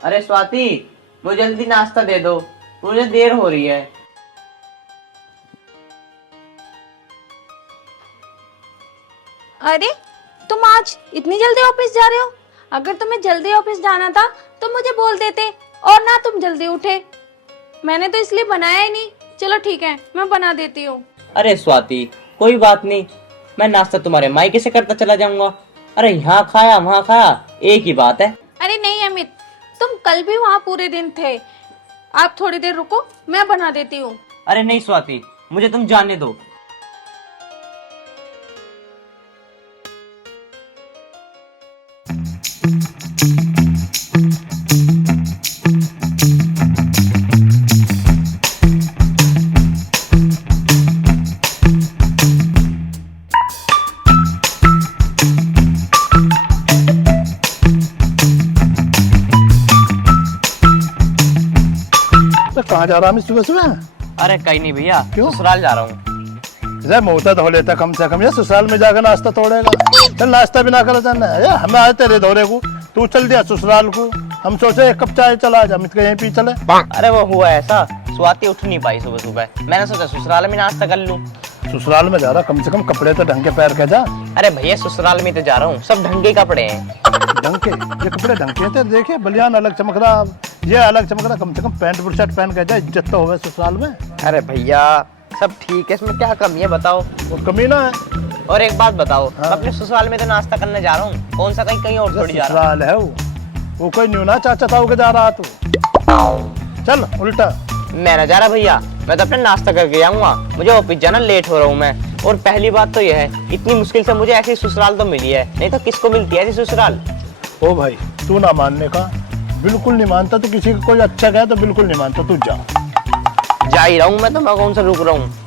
अरे स्वाति, मुझे जल्दी नाश्ता दे दो, मुझे देर हो रही है। अरे तुम आज इतनी जल्दी ऑफिस जा रहे हो? अगर तुम्हें जल्दी ऑफिस जाना था तो मुझे बोल देते, और ना तुम जल्दी उठे। मैंने तो इसलिए बनाया ही नहीं। चलो ठीक है, मैं बना देती हूँ। अरे स्वाति, कोई बात नहीं, मैं नाश्ता तुम्हारे मायके से करता चला जाऊंगा। अरे यहाँ खाया वहाँ खाया, एक ही बात है। अरे नहीं अमित, तुम कल भी वहाँ पूरे दिन थे। आप थोड़ी देर रुको, मैं बना देती हूँ। अरे नहीं स्वाति, मुझे तुम जाने दो। तो कहाँ जा रहा है सुबह सुबह? अरे कहीं नहीं भैया, क्यों? ससुराल जा रहा हूँ। जरा मुँह तो धो लेता कम से कम, ये ससुराल में जाकर नाश्ता तोड़ेगा। चल नाश्ता भी ना कर जाना है, हमें आए तेरे दौरे को, तू चल दिया ससुराल को। हम सोचे एक कप चाय चला जा, अमित के यहीं पी चले। अरे वो हुआ ऐसा, स्वाति उठ नहीं पाई सुबह सुबह, मैंने सोचा ससुराल में नाश्ता कर लूँ। ससुराल में जा रहा, कम से कम कपड़े तो ढंग के पहन के जा। अरे भैया ससुराल में तो जा रहा हूँ, सब ढंग के कपड़े हैं। ढंग के? ये कपड़े ढंग के थे, देखिए बलियान अलग चमक रहा, ये अलग चमक रहा। कम से कम पैंट बुशर्ट पहन के जा, इज्जत तो होवे ससुराल में। अरे भैया सब ठीक है, इसमें क्या कमी है बताओ? वो कमी ना है। और एक बात बताओ, हाँ। मैं अपने ससुराल में तो नाश्ता करने जा रहा हूँ, कौन सा कहीं कहीं और थोड़ी जा रहा ससुराल है वो कोई न्यू ना चाचा ताऊ के जा रहा तू। चल उल्टा। हूँ। मैं ना जा रहा भैया, मैं तो अपना नाश्ता करके जाऊंगा, मुझे ऑफिस जाना, लेट हो रहा हूँ मैं। और पहली बात तो यह है, इतनी मुश्किल से मुझे ऐसी ससुराल तो मिली है, नहीं तो किसको मिलती है ऐसी ससुराल? ओ भाई, तू ना मानने का, बिल्कुल नहीं मानता तो किसी को कोई अच्छा कहे तो बिल्कुल नहीं मानता, तू जा। जा ही रहा हूँ मैं तो, मैं कौन सा रुक रहा हूँ।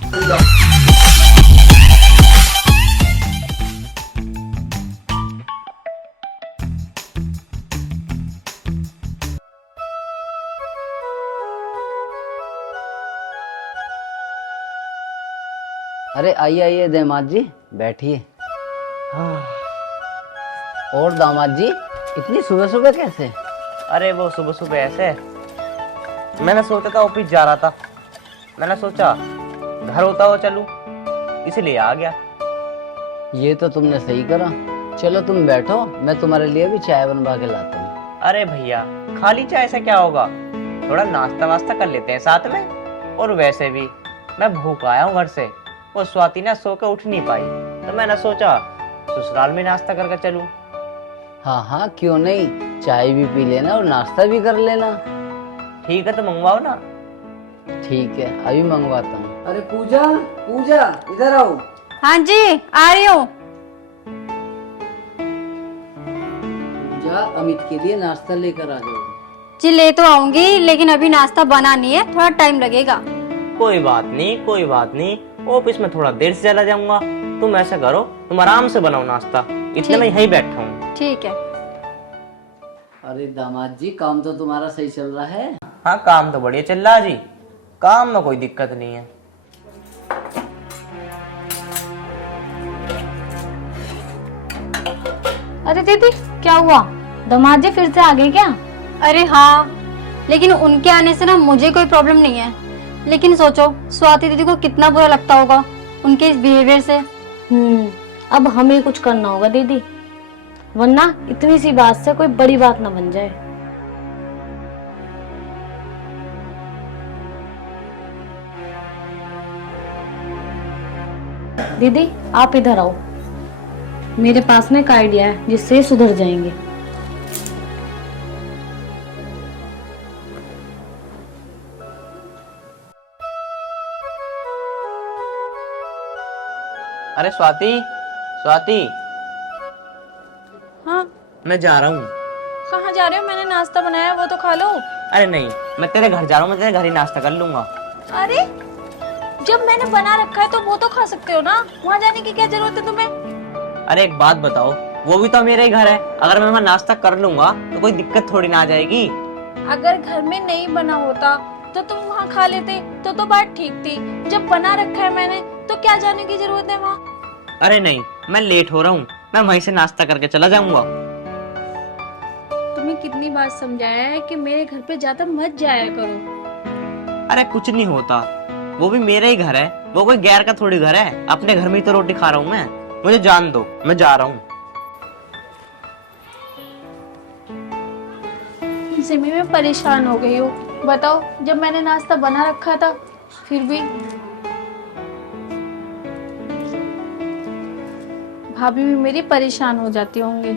अरे आइए आइए दामाद जी, बैठिए। और दामाद जी, इतनी सुबह सुबह कैसे? अरे वो सुबह सुबह ऐसे, मैंने सोचा था ऑफिस जा रहा था, मैंने सोचा घर होता हो चलूं, इसलिए आ गया। ये तो तुमने सही करा। चलो तुम बैठो, मैं तुम्हारे लिए भी चाय बनवा के लाता हूँ। अरे भैया खाली चाय से क्या होगा, थोड़ा नाश्ता वास्ता कर लेते हैं साथ में। और वैसे भी मैं भूख आया हूँ घर से, वो स्वाति ना सो के उठ नहीं पाई, तो मैंने सोचा ससुराल में नाश्ता करके चलूं। हाँ हाँ क्यों नहीं, चाय भी पी लेना और नाश्ता भी कर लेना। ठीक है तो मंगवाओ ना। ठीक है, अभी मंगवाता हूँ। अरे पूजा, पूजा इधर आओ। हाँ जी आ रही हूँ। पूजा, अमित के लिए नाश्ता लेकर आ जाओ। जी ले तो आऊंगी, लेकिन अभी नाश्ता बना नहीं है, थोड़ा टाइम लगेगा। कोई बात नहीं, कोई बात नहीं, ऑफिस में थोड़ा देर से चला जाऊंगा। तुम ऐसा करो, तुम आराम से बनाओ नाश्ता, इतने में यहीं बैठा हूँ। ठीक है। अरे दामाद जी, काम तो तुम्हारा सही चल रहा है? हाँ काम तो बढ़िया चल रहा है जी, काम में कोई दिक्कत नहीं है। अरे दीदी क्या हुआ, दामाद जी फिर से आ गए क्या? अरे हाँ, लेकिन उनके आने से ना मुझे कोई प्रॉब्लम नहीं है, लेकिन सोचो स्वाति दीदी को कितना बुरा लगता होगा उनके इस बिहेवियर से। अब हमें कुछ करना होगा दीदी, वरना इतनी सी बात से कोई बड़ी बात ना बन जाए। दीदी आप इधर आओ, मेरे पास में एक आइडिया है जिससे ये सुधर जाएंगे। अरे स्वाति, स्वाति हाँ मैं जा रहा हूँ। कहाँ जा रहे हो? मैंने नाश्ता बनाया, वो तो खा लो। अरे नहीं, मैं तेरे घर जा रहा हूँ, मैं तेरे घर ही नाश्ता कर लूंगा। अरे जब मैंने बना रखा है तो वो तो खा सकते हो ना, वहाँ जाने की क्या जरूरत है तुम्हें? अरे एक बात बताओ, वो भी तो मेरा ही घर है, अगर मैं वहाँ नाश्ता कर लूंगा तो कोई दिक्कत थोड़ी ना आ जाएगी। अगर घर में नहीं बना होता तो तुम वहाँ खा लेते तो बात ठीक थी। जब बना रखा है मैंने तो क्या जाने की जरूरत है वहाँ? अरे नहीं, मैं लेट हो रहा हूँ, मैं वहीं से नाश्ता करके चला जाऊंगा। तुम्हें कितनी बार समझाया है कि मेरे घर पे ज्यादा मत जाया करो। अरे कुछ नहीं होता, वो भी मेरा ही घर है, वो कोई गैर का थोड़ी घर है। अपने घर में ही तो रोटी खा रहा हूँ मैं, मुझे जान दो, मैं जा रहा हूँ। इनसे भी मैं परेशान हो गई हूँ। बताओ, जब मैंने नाश्ता बना रखा था फिर भी भाभी भी मेरी परेशान हो जाती होंगी।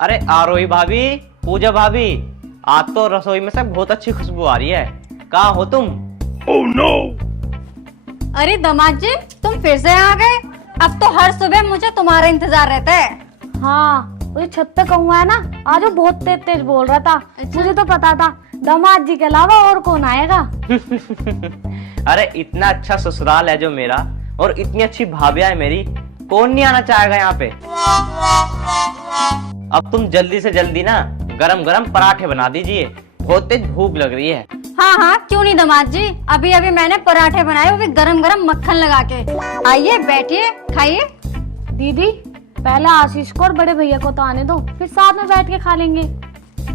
अरे आरोही भाभी, पूजा भाभी, आज तो रसोई में से बहुत अच्छी खुशबू आ रही है। कहाँ हो तुम? अरे दामाद जी, तुम फिर से आ गए। अब तो हर सुबह मुझे तुम्हारा इंतजार रहता है। हाँ, मुझे छत पे कहूँगा ना, आज वो बहुत तेज तेज बोल रहा था। मुझे तो पता था दामाद जी के अलावा और कौन आएगा। अरे इतना अच्छा ससुराल है जो मेरा, और इतनी अच्छी भाभियां है मेरी, कौन नहीं आना चाहेगा यहाँ पे। अब तुम जल्दी से जल्दी ना गरम गरम पराठे बना दीजिए, बहुत तेज भूख लग रही है। हाँ हाँ, क्यों नहीं दामाद जी, अभी अभी मैंने पराठे बनाए, वो भी गरम गरम मक्खन लगा के। आइए बैठिए, खाइए। दीदी, पहले आशीष को और बड़े भैया को तो आने दो, फिर साथ में बैठ के खा लेंगे।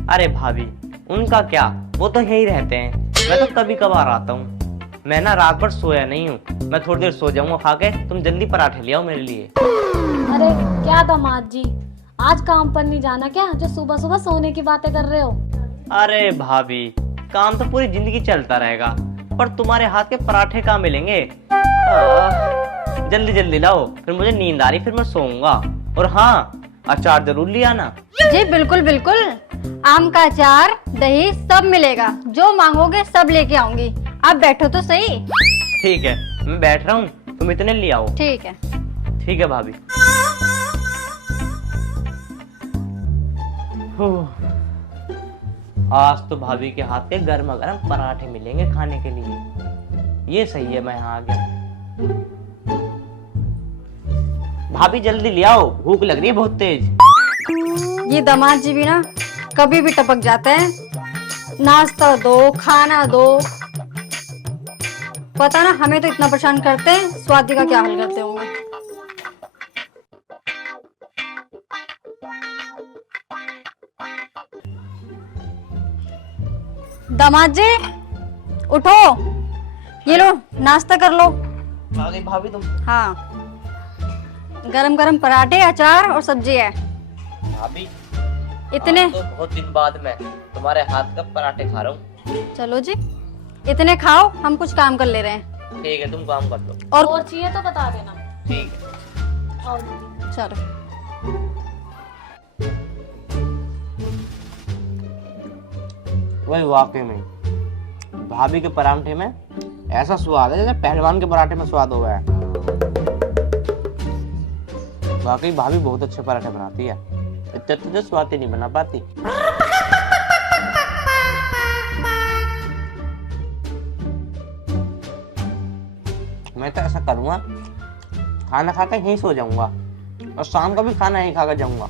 अरे भाभी, उनका क्या, वो तो यही रहते हैं, मैं तो कभी कभार आता हूँ। मैं ना रात भर सोया नहीं हूँ, मैं थोड़ी देर सो जाऊंगा खा के। तुम जल्दी पराठे ले आओ मेरे लिए। अरे क्या दामाद जी, आज काम पर नहीं जाना क्या, जो सुबह सुबह सोने की बातें कर रहे हो? अरे भाभी, काम तो पूरी जिंदगी चलता रहेगा, पर तुम्हारे हाथ के पराठे कहाँ मिलेंगे। जल्दी जल्दी लाओ, फिर मुझे नींद आ रही, फिर मैं सोऊंगा। और हाँ, अचार जरूर ले आना। जी बिल्कुल बिल्कुल, आम का अचार, दही सब मिलेगा, जो मांगोगे सब लेके आऊंगी। आप बैठो तो सही। ठीक है, मैं बैठ रहा हूँ, तुम इतने ले आओ। ठीक है। ठीक है भाभी। आज तो भाभी के हाथ के गर्मा गर्म पराठे मिलेंगे खाने के लिए। ये सही है, मैं यहाँ आ गया। भाभी जल्दी ले आओ, भूख लग रही है बहुत तेज। ये दामाद जी भी ना कभी भी टपक जाते हैं। नाश्ता दो, खाना दो, पता ना हमें तो इतना परेशान करते हैं, स्वाति का क्या हाल करते होंगे। दामाद जी उठो, ये लो नाश्ता कर लो। आ गई भाभी तुम? हाँ, गरम गरम पराठे, अचार और सब्जी है। भाभी इतने तो बहुत दिन बाद मैं तुम्हारे हाथ का पराठे खा रहा हूँ। चलो जी, इतने खाओ, हम कुछ काम कर ले रहे हैं। ठीक है, तुम काम कर लो। और चाहिए तो बता देना। ठीक है। आओ दीदी। चलो। वही वाकई में भाभी के पराठे में ऐसा स्वाद है जैसे पहलवान के पराठे में स्वाद हुआ है। वाकई भाभी बहुत अच्छे पराठे बनाती है, इतने तो जो स्वाति नहीं बना पाती। मैं तो ऐसा करूंगा, खाना खाकर यहीं सो जाऊंगा और शाम का भी खाना यहीं खाकर जाऊंगा।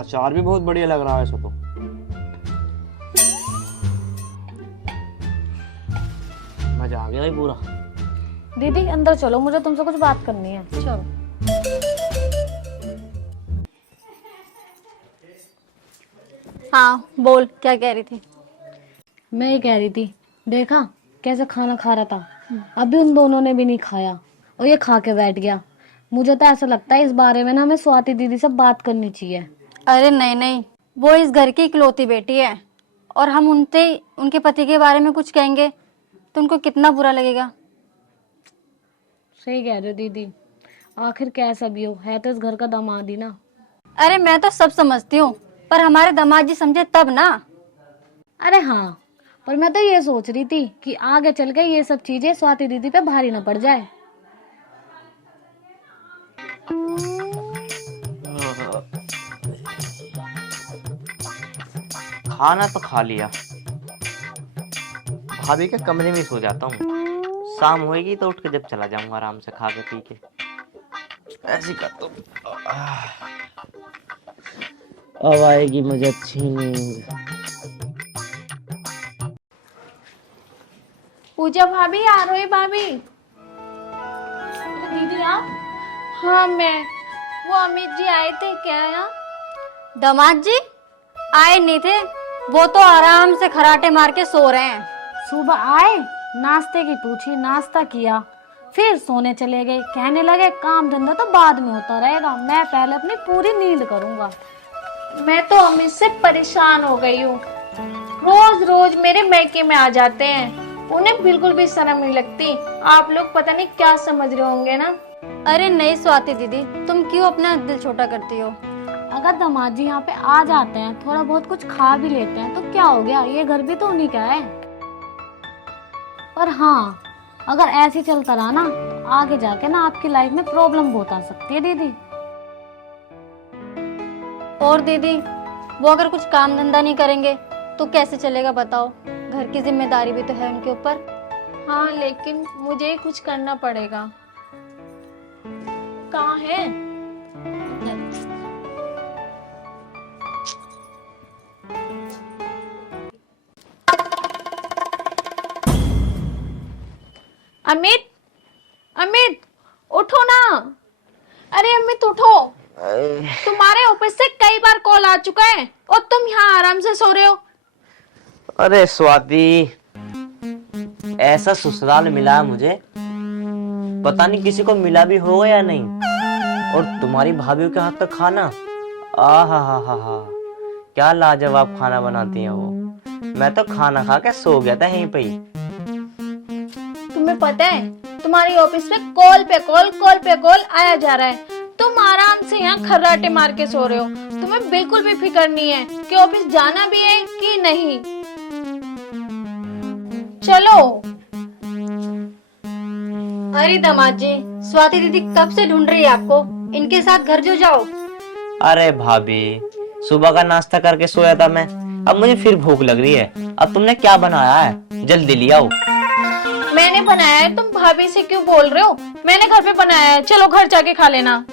अचार भी बहुत बढ़िया लग रहा है ऐसा तो। मजा आ गया भाई पूरा। दीदी अंदर चलो, मुझे तुमसे कुछ बात करनी है। चलो। हाँ बोल, क्या कह रही थी? मैं ये कह रही थी, देखा कैसे खाना खा रहा था, अभी उन दोनों ने भी नहीं खाया और ये खा के बैठ गया। मुझे तो ऐसा लगता है इस बारे में ना हमें स्वाति दीदी से बात करनी चाहिए। अरे नहीं नहीं, वो इस घर की इकलौती बेटी है, और हम उनसे उनके पति के बारे में कुछ कहेंगे तो उनको कितना बुरा लगेगा। सही कह रहे हो दीदी, आखिर कैसा भी हो, है तो इस घर का दामाद ही ना। अरे मैं तो सब समझती हूँ, पर हमारे दामाद जी समझे तब ना। अरे हाँ, पर मैं तो ये सोच रही थी कि आगे चल के ये सब चीजें स्वाति दीदी पे भारी ना पड़ जाए। खाना तो खा लिया, भाभी के कमरे में सो जाता हूँ। शाम होएगी तो उठ के जब चला जाऊंगा आराम से खा के पी के। ऐसी करता हूँ, अब आएगी मुझे अच्छी नींद। पूजा भाभी, आरोही भाभी, दीदी आप? हाँ मैं, वो अमित जी आए थे क्या यहाँ? दामाद जी आए नहीं थे, वो तो आराम से खराटे मार के सो रहे हैं। सुबह आए, नाश्ते की पूछी, नाश्ता किया, फिर सोने चले गए। कहने लगे काम धंधा तो बाद में होता रहेगा, मैं पहले अपनी पूरी नींद करूंगा। मैं तो अमित से परेशान हो गई हूँ। रोज रोज मेरे मैके में आ जाते हैं, उन्हें बिल्कुल भी शर्म नहीं लगती। आप लोग पता नहीं क्या समझ रहे होंगे ना। अरे नहीं स्वाति दीदी, तुम क्यों अपना दिल छोटा करती हो? अगर दामाद जी यहाँ पे आ जाते हैं, थोड़ा बहुत कुछ खा भी लेते हैं तो क्या हो गया, ये घर भी तो उन्हीं का है। पर हाँ, अगर ऐसे ही चलता रहा ना तो आगे जाके ना आपकी लाइफ में प्रॉब्लम बहुत आ सकती है दीदी। और दीदी, वो अगर कुछ काम धंधा नहीं करेंगे तो कैसे चलेगा बताओ? घर की जिम्मेदारी भी तो है उनके ऊपर। हाँ लेकिन मुझे कुछ करना पड़ेगा। कहाँ है? अमित, अमित उठो ना। अरे अमित उठो, तुम्हारे ऑफिस से कई बार कॉल आ चुका है और तुम यहाँ आराम से सो रहे हो। अरे स्वाति, ऐसा ससुराल मिला है मुझे, पता नहीं किसी को मिला भी होगा या नहीं। और तुम्हारी भाभी के हाथ का खाना, हा, क्या लाजवाब खाना बनाती हैं वो। मैं तो खाना खा के सो गया था यहीं पे ही। तुम्हें पता है तुम्हारी ऑफिस में कॉल पे कॉल आया जा रहा है, तुम आराम से यहाँ खर्राटे मार के सो रहे हो। तुम्हें बिल्कुल भी फिक्र नहीं है कि ऑफिस जाना भी है कि नहीं। चलो। अरे दामाद जी, स्वाति दीदी कब से ढूंढ रही है आपको, इनके साथ घर जो जाओ। अरे भाभी, सुबह का नाश्ता करके सोया था मैं, अब मुझे फिर भूख लग रही है। अब तुमने क्या बनाया है, जल्दी ले आओ। मैंने बनाया है, तुम भाभी से क्यों बोल रहे हो? मैंने घर पे बनाया है, चलो घर जाके खा लेना।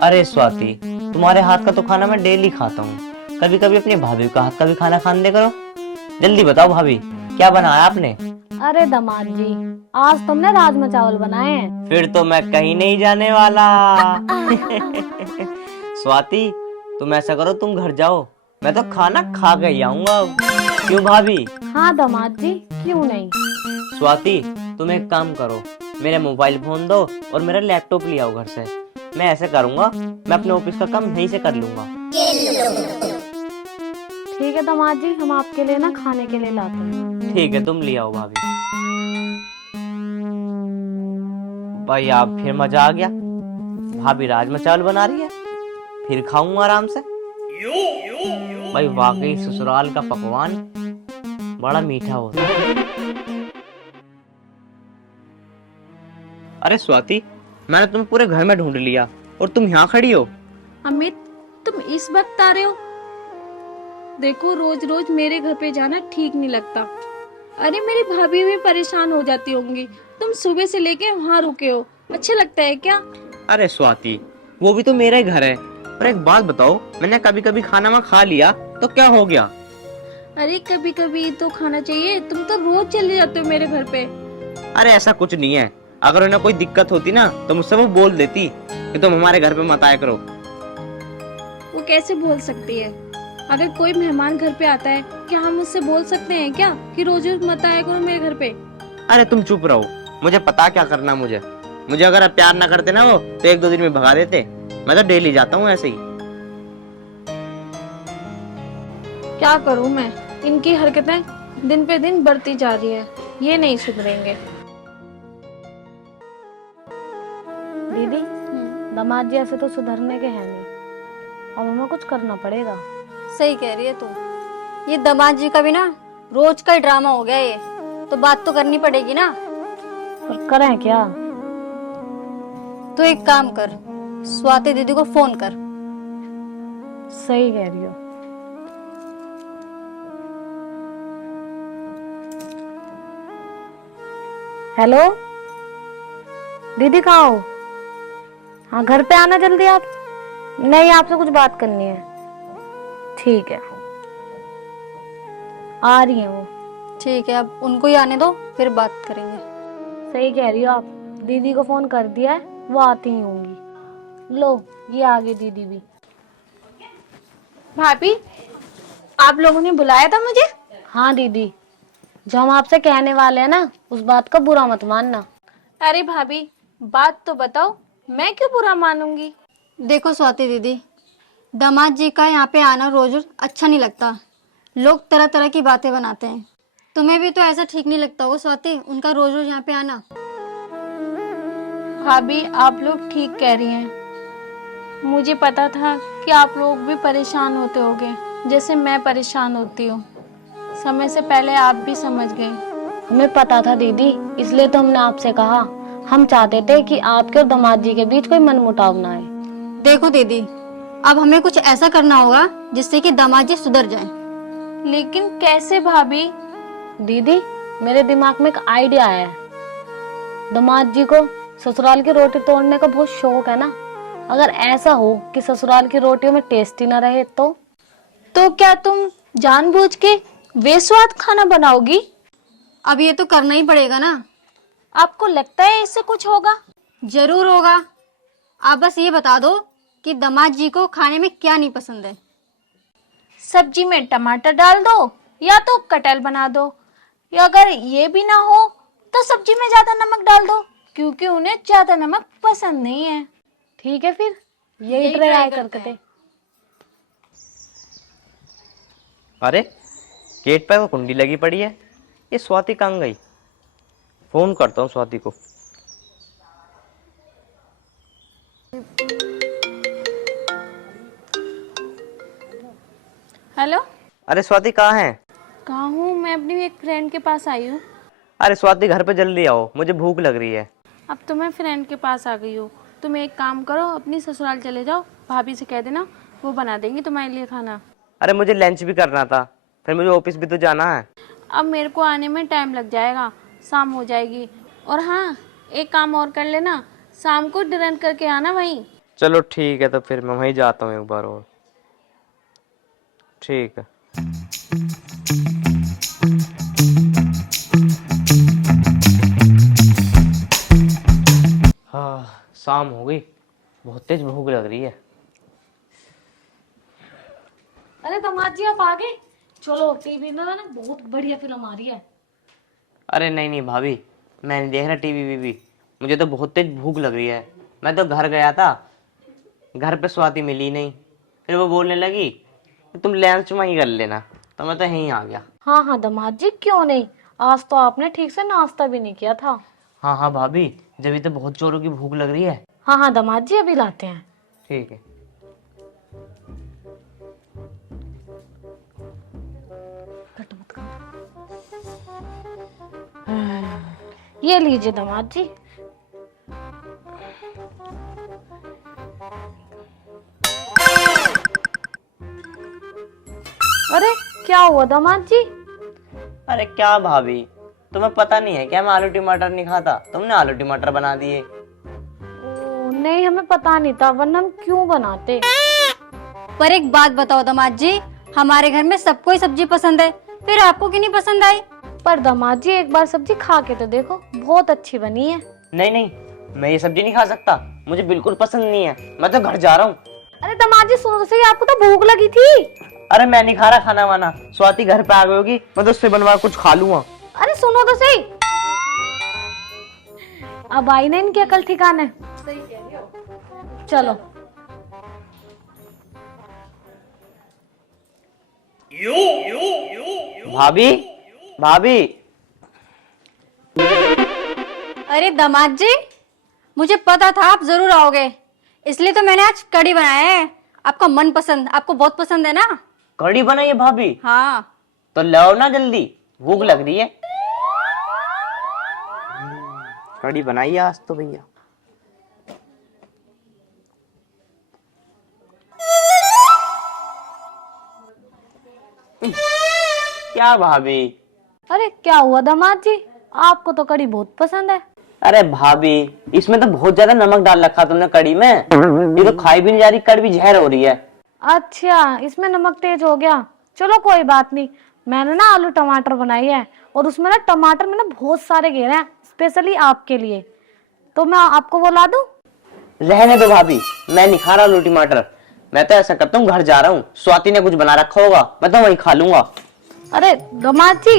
अरे स्वाति, तुम्हारे हाथ का तो खाना मैं डेली खाता हूँ, कभी कभी अपनी भाभी का हाथ का भी खाना खाने दे करो। जल्दी बताओ भाभी, क्या बनाया आपने? अरे दामाद जी, आज तुमने राजमा चावल बनाए हैं। फिर तो मैं कहीं नहीं जाने वाला। स्वाति, तुम ऐसा करो, तुम घर जाओ, मैं तो खाना खा के ही आऊंगा। क्यों भाभी? हाँ दामाद जी, क्यों नहीं। स्वाति, तुम एक काम करो, मेरे मोबाइल फोन दो और मेरा लैपटॉप ले आओ घर से। मैं ऐसे करूंगा, मैं अपने ऑफिस का काम यहीं से कर लूंगा। ठीक है दामाद जी, हम आपके लिए ना खाने के लिए लाते हैं। ठीक है, तुम ले आओ भाभी। भाई आप फिर मजा आ गया, भाभी राजमा चावल बना रही है, फिर खाऊंगा आराम से। भाई वाकई ससुराल का पकवान बड़ा मीठा होता है। अरे स्वाति, मैंने तुम्हें पूरे घर में ढूंढ लिया और तुम यहाँ खड़ी हो। अमित, तुम इस वक्त आ रहे हो? देखो रोज रोज मेरे घर पे जाना ठीक नहीं लगता। अरे मेरी भाभी भी परेशान हो जाती होंगी, तुम सुबह से लेके वहाँ रुके हो, अच्छा लगता है क्या? अरे स्वाति, वो भी तो मेरा ही घर है। और एक बात बताओ, मैंने कभी कभी खाना में खा लिया तो क्या हो गया? अरे कभी कभी तो खाना चाहिए, तुम तो रोज चले जाते हो मेरे घर पे। अरे ऐसा कुछ नहीं है, अगर उन्हें कोई दिक्कत होती ना तो मुझसे वो बोल देती कि तुम हमारे घर पे मत आया करो। वो कैसे बोल सकती है? अगर कोई मेहमान घर पे आता है, क्या हम उससे बोल सकते हैं क्या कि रोज रोज मत आया करो मेरे घर पे? अरे तुम चुप रहो, मुझे पता क्या करना। मुझे अगर आप प्यार ना करते ना वो तो एक दो दिन में भगा देते। मैं तो डेली जाता हूँ ऐसे ही। क्या करूं मैं, इनकी हरकतें दिन पे दिन बढ़ती जा रही है, ये नहीं सुधरेंगे। दीदी, दामाद जी ऐसे तो सुधरने के हैं नहीं, अब हमें कुछ करना पड़ेगा। सही कह रही है तू, ये दामाद जी का भी ना रोज का ड्रामा हो गया ये, तो बात तो करनी पड़ेगी ना। पर करें क्या? तो एक काम कर, स्वाति दीदी को फोन कर। सही कह रही हो। हेलो दीदी, कहाँ हो? हाँ घर पे आना जल्दी आप। नहीं, आपसे कुछ बात करनी है। ठीक है, आ रही है वो। ठीक है, अब उनको ही आने दो, फिर बात करेंगे। सही कह रही हो आप, दीदी को फोन कर दिया है, वो आती ही होंगी। लो ये आ गई दीदी भी। भाभी, आप लोगों ने बुलाया था मुझे? हाँ दीदी, जो हम आपसे कहने वाले हैं ना, उस बात का बुरा मत मानना। अरे भाभी, बात तो बताओ, मैं क्यों बुरा मानूंगी? देखो स्वाति दीदी, दामाद जी का यहाँ पे आना रोज रोज अच्छा नहीं लगता। लोग तरह तरह की बातें बनाते हैं। तुम्हें भी तो ऐसा ठीक नहीं लगता होगा स्वाति, उनका रोज रोज यहाँ पे आना। भाभी, आप लोग ठीक कह रही हैं। मुझे पता था कि आप लोग भी परेशान होते होगे, जैसे मैं परेशान होती हूँ। समय से पहले आप भी समझ गए। हमें पता था दीदी, इसलिए तो हमने आपसे कहा। हम चाहते थे कि आपके और दामाद जी के बीच कोई मनमुटाव ना आए। देखो दीदी, अब हमें कुछ ऐसा करना होगा जिससे कि दामाद जी सुधर जाएं। लेकिन कैसे भाभी? दीदी, मेरे दिमाग में एक आइडिया आया है। दामाद जी को ससुराल की रोटी तोड़ने का बहुत शौक है ना। अगर ऐसा हो कि ससुराल की रोटियों में टेस्ट ही ना रहे तो क्या तुम जानबूझ के बेस्वाद खाना बनाओगी? अब ये तो करना ही पड़ेगा ना। आपको लगता है इससे कुछ होगा? जरूर होगा। आप बस ये बता दो कि दामाद जी को खाने में क्या नहीं पसंद है। सब्जी में टमाटर डाल दो या तो कटहल बना दो, या अगर ये भी ना हो तो सब्जी में ज्यादा नमक डाल दो, क्योंकि उन्हें ज्यादा नमक पसंद नहीं है। ठीक है, फिर यही ट्राई करते थे। अरे गेट पर वो कुंडी लगी पड़ी है, ये स्वाति कहाँ गई? फोन करता हूँ स्वाति को। हेलो। अरे स्वाति कहाँ है? कहाँ हूँ? मैं अपनी एक फ्रेंड के पास आई हूँ। अरे स्वाति घर पे जल्दी आओ, मुझे भूख लग रही है। अब तो मैं फ्रेंड के पास आ गई हूँ। तुम एक काम करो, अपनी ससुराल चले जाओ, भाभी से कह देना, वो बना देंगी तुम्हारे लिए खाना। अरे मुझे लंच भी करना था, फिर मुझे ऑफिस भी तो जाना है। अब मेरे को आने में टाइम लग जाएगा, शाम हो जाएगी। और हाँ, एक काम और कर लेना, शाम को डिनर करके आना वहीं। चलो ठीक है, तो फिर मैं वहीं जाता हूँ एक बार और। ठीक है। हाँ, शाम हो गई, बहुत तेज भूख लग रही है। अरे दामाद जी, आप आ गए? चलो टीवी में ना बहुत बढ़िया फिल्म आ रही है। अरे नहीं नहीं भाभी, मैं नहीं देख रहा टीवी वीवी, मुझे तो बहुत तेज भूख लग रही है। मैं तो घर गया था, घर पे स्वाति मिली नहीं, फिर वो बोलने लगी कि तुम लंच वहीं कर लेना, तो मैं तो यहीं आ गया। हाँ हाँ दामाद जी, क्यों नहीं। आज तो आपने ठीक से नाश्ता भी नहीं किया था। हाँ हाँ भाभी, जब तो बहुत जोरों की भूख लग रही है। हाँ हाँ दामाद जी, अभी लाते हैं। ठीक है। कट मत कर। ये लीजिए दामाद जी। अरे क्या हुआ दामाद जी? अरे क्या भाभी, तुम्हें पता नहीं है क्या मैं आलू टमाटर नहीं खाता? तुमने आलू टमाटर बना दिए। नहीं, हमें पता नहीं था, वरना हम क्यों बनाते। पर एक बात बताओ दामाद जी, हमारे घर में सबको ही सब्जी पसंद है, फिर आपको क्यों नहीं पसंद आई? पर दामाद जी, एक बार सब्जी खा के तो देखो, बहुत अच्छी बनी है। नहीं नहीं, मैं ये सब्जी नहीं खा सकता, मुझे बिल्कुल पसंद नहीं है, मैं तो घर जा रहा हूँ। अरे दामाद जी सुनो तो सही, आपको तो भूख लगी थी। अरे मैं नहीं खा रहा खाना वाना, स्वाति घर पे आ गई होगी, मैं तो उससे बनवा कुछ खा लूंगा। अरे सुनो तो सही, अब आई ना इनकी अकल ठिकाने। सही कह रही हो। चलो भाभी भाभी। अरे दामाद जी, मुझे पता था आप जरूर आओगे, इसलिए तो मैंने आज कढ़ी बनाया है। आपका मन पसंद, आपको बहुत पसंद है ना। कढ़ी बनाई है भाभी? हाँ। तो लाओ ना जल्दी, भूख लग रही है। कढ़ी बनाई है आज तो भैया। क्या भाभी? अरे क्या हुआ दामाद जी, आपको तो कढ़ी बहुत पसंद है। अरे भाभी, इसमें तो बहुत ज्यादा नमक डाल रखा तुमने कढ़ी में, ये तो खाई भी नहीं जा रही, कड़वी जहर हो रही है। अच्छा, इसमें नमक तेज हो गया। चलो कोई बात नहीं, मैंने ना आलू टमाटर बनाई है, और उसमें ना टमाटर मैंने बहुत सारे घेरे हैं स्पेशली आपके लिए, तो मैं आपको वो ला दूं? रहने दो भाभी, मैं नहीं खा रहा आलू टमाटर। मैं तो ऐसा करता हूँ, घर जा रहा हूँ, स्वाति ने कुछ बना रखा होगा, मैं तो वहीं खा लूंगा। अरे दामाद जी,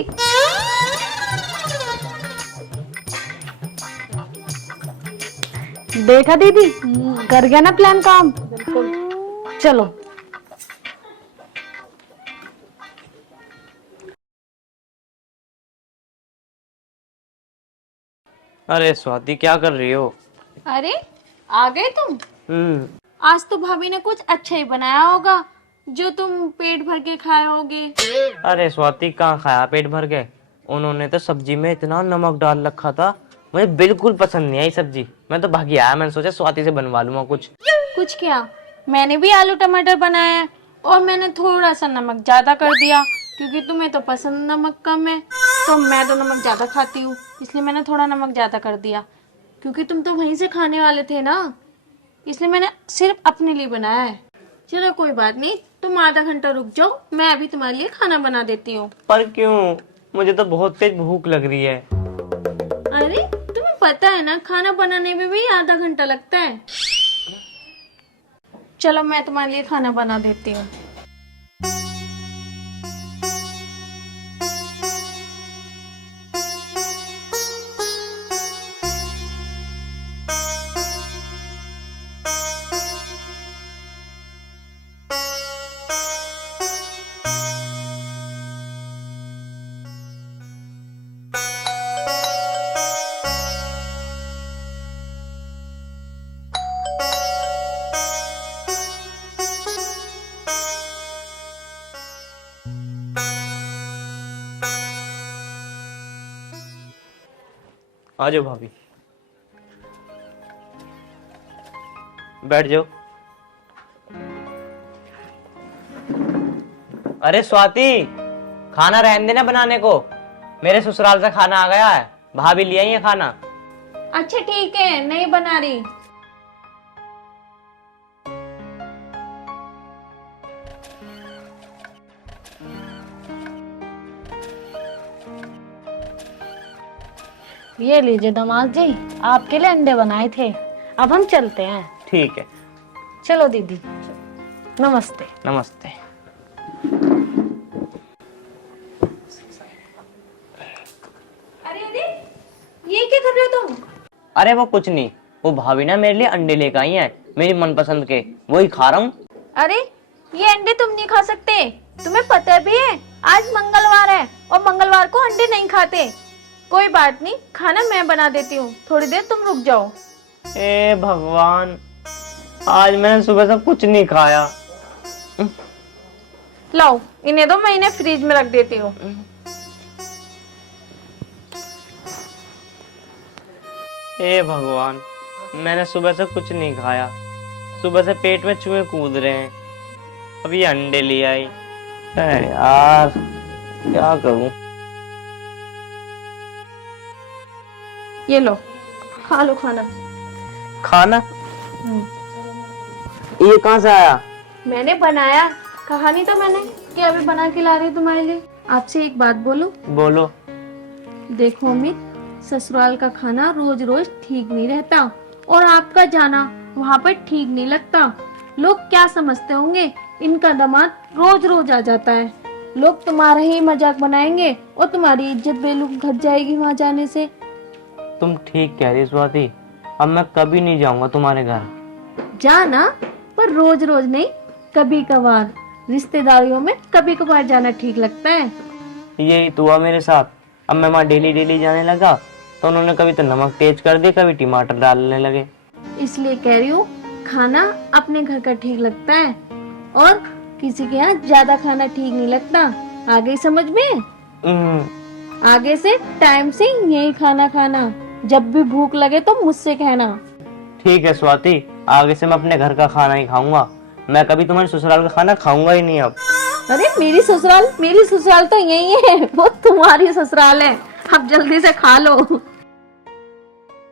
देखा दीदी, कर गया ना प्लान काम। चलो। अरे स्वाति क्या कर रही हो? अरे आ गए तुम? आज तो भाभी ने कुछ अच्छा ही बनाया होगा जो तुम पेट भर के खाए होगे। अरे स्वाति कहाँ खाया पेट भर के, उन्होंने तो सब्जी में इतना नमक डाल रखा था, मुझे बिल्कुल पसंद नहीं आई सब्जी। मैं तो भागी आया, मैंने सोचा स्वाति से बनवा लूंगा कुछ। कुछ क्या, मैंने भी आलू टमाटर बनाया है और मैंने थोड़ा सा नमक ज्यादा कर दिया क्योंकि तुम्हें तो पसंद नमक कम है, तो मैं तो नमक ज्यादा खाती हूँ इसलिए मैंने थोड़ा नमक ज्यादा कर दिया। क्योंकि तुम तो वहीं से खाने वाले थे ना, इसलिए मैंने सिर्फ अपने लिए बनाया है। चलो कोई बात नहीं, तुम आधा घंटा रुक जाओ, मैं अभी तुम्हारे लिए खाना बना देती हूँ। पर क्यों? मुझे तो बहुत तेज भूख लग रही है। अरे तुम्हें पता है ना, खाना बनाने में भी आधा घंटा लगता है। चलो मैं तुम्हारे लिए खाना बना देती हूँ। आ जाओ भाभी, बैठ जाओ। अरे स्वाति, खाना रहने देना बनाने को, मेरे ससुराल से खाना आ गया है, भाभी ले आई है खाना। अच्छा ठीक है, नहीं बना रही। ये लीजिए दामाद जी, आपके लिए अंडे बनाए थे। अब हम चलते हैं। ठीक है, चलो दीदी, नमस्ते। नमस्ते। अरे अरे, ये क्या कर रहे हो तुम? अरे वो कुछ नहीं, वो भाभी ना मेरे लिए अंडे लेकर आई हैं, मेरी मनपसंद के, वही खा रहा हूँ। अरे ये अंडे तुम नहीं खा सकते, तुम्हें पता भी है आज मंगलवार है और मंगलवार को अंडे नहीं खाते। कोई बात नहीं, खाना मैं बना देती हूँ, थोड़ी देर तुम रुक जाओ। ए भगवान, आज मैंने सुबह से कुछ नहीं खाया। लाओ इन्हें दो, मैं इन्हें फ्रिज में रख देती हूँ। ए भगवान, मैंने सुबह से कुछ नहीं खाया, सुबह से पेट में चूहे कूद रहे हैं, अभी अंडे ले आई। अरे यार क्या करूं। ये लो, खा लो खाना। खाना? ये कहाँ से आया? मैंने बनाया, कहा नहीं तो मैंने कि अभी बना के ला रही हूँ तुम्हारे लिए। आपसे एक बात बोलूं? बोलो। देखो अमित, ससुराल का खाना रोज रोज ठीक नहीं रहता और आपका जाना वहाँ पर ठीक नहीं लगता। लोग क्या समझते होंगे, इनका दामाद रोज रोज आ जाता है, लोग तुम्हारा ही मजाक बनाएंगे और तुम्हारी इज्जत बेलूक घट जाएगी वहाँ जाने से। तुम ठीक कह रही स्वाति, अब मैं कभी नहीं जाऊंगा तुम्हारे घर। जाना, पर रोज रोज नहीं, कभी कभार, रिश्तेदारियों में कभी कभार जाना ठीक लगता है। यही तो हुआ मेरे साथ, अब मैं वहाँ डेली डेली जाने लगा तो उन्होंने कभी तो नमक तेज कर दिया, कभी टमाटर डालने लगे। इसलिए कह रही हूँ, खाना अपने घर का ठीक लगता है और किसी के यहाँ ज्यादा खाना ठीक नहीं लगता। आगे समझ में? आगे से टाइम से यही खाना खाना, जब भी भूख लगे तो मुझसे कहना। ठीक है स्वाति, आगे से मैं अपने घर का खाना ही खाऊंगा, मैं कभी तुम्हारे ससुराल का खाना खाऊंगा ही नहीं अब। अरे मेरी ससुराल तो यही है, वो तुम्हारी ससुराल है, अब जल्दी से खा लो।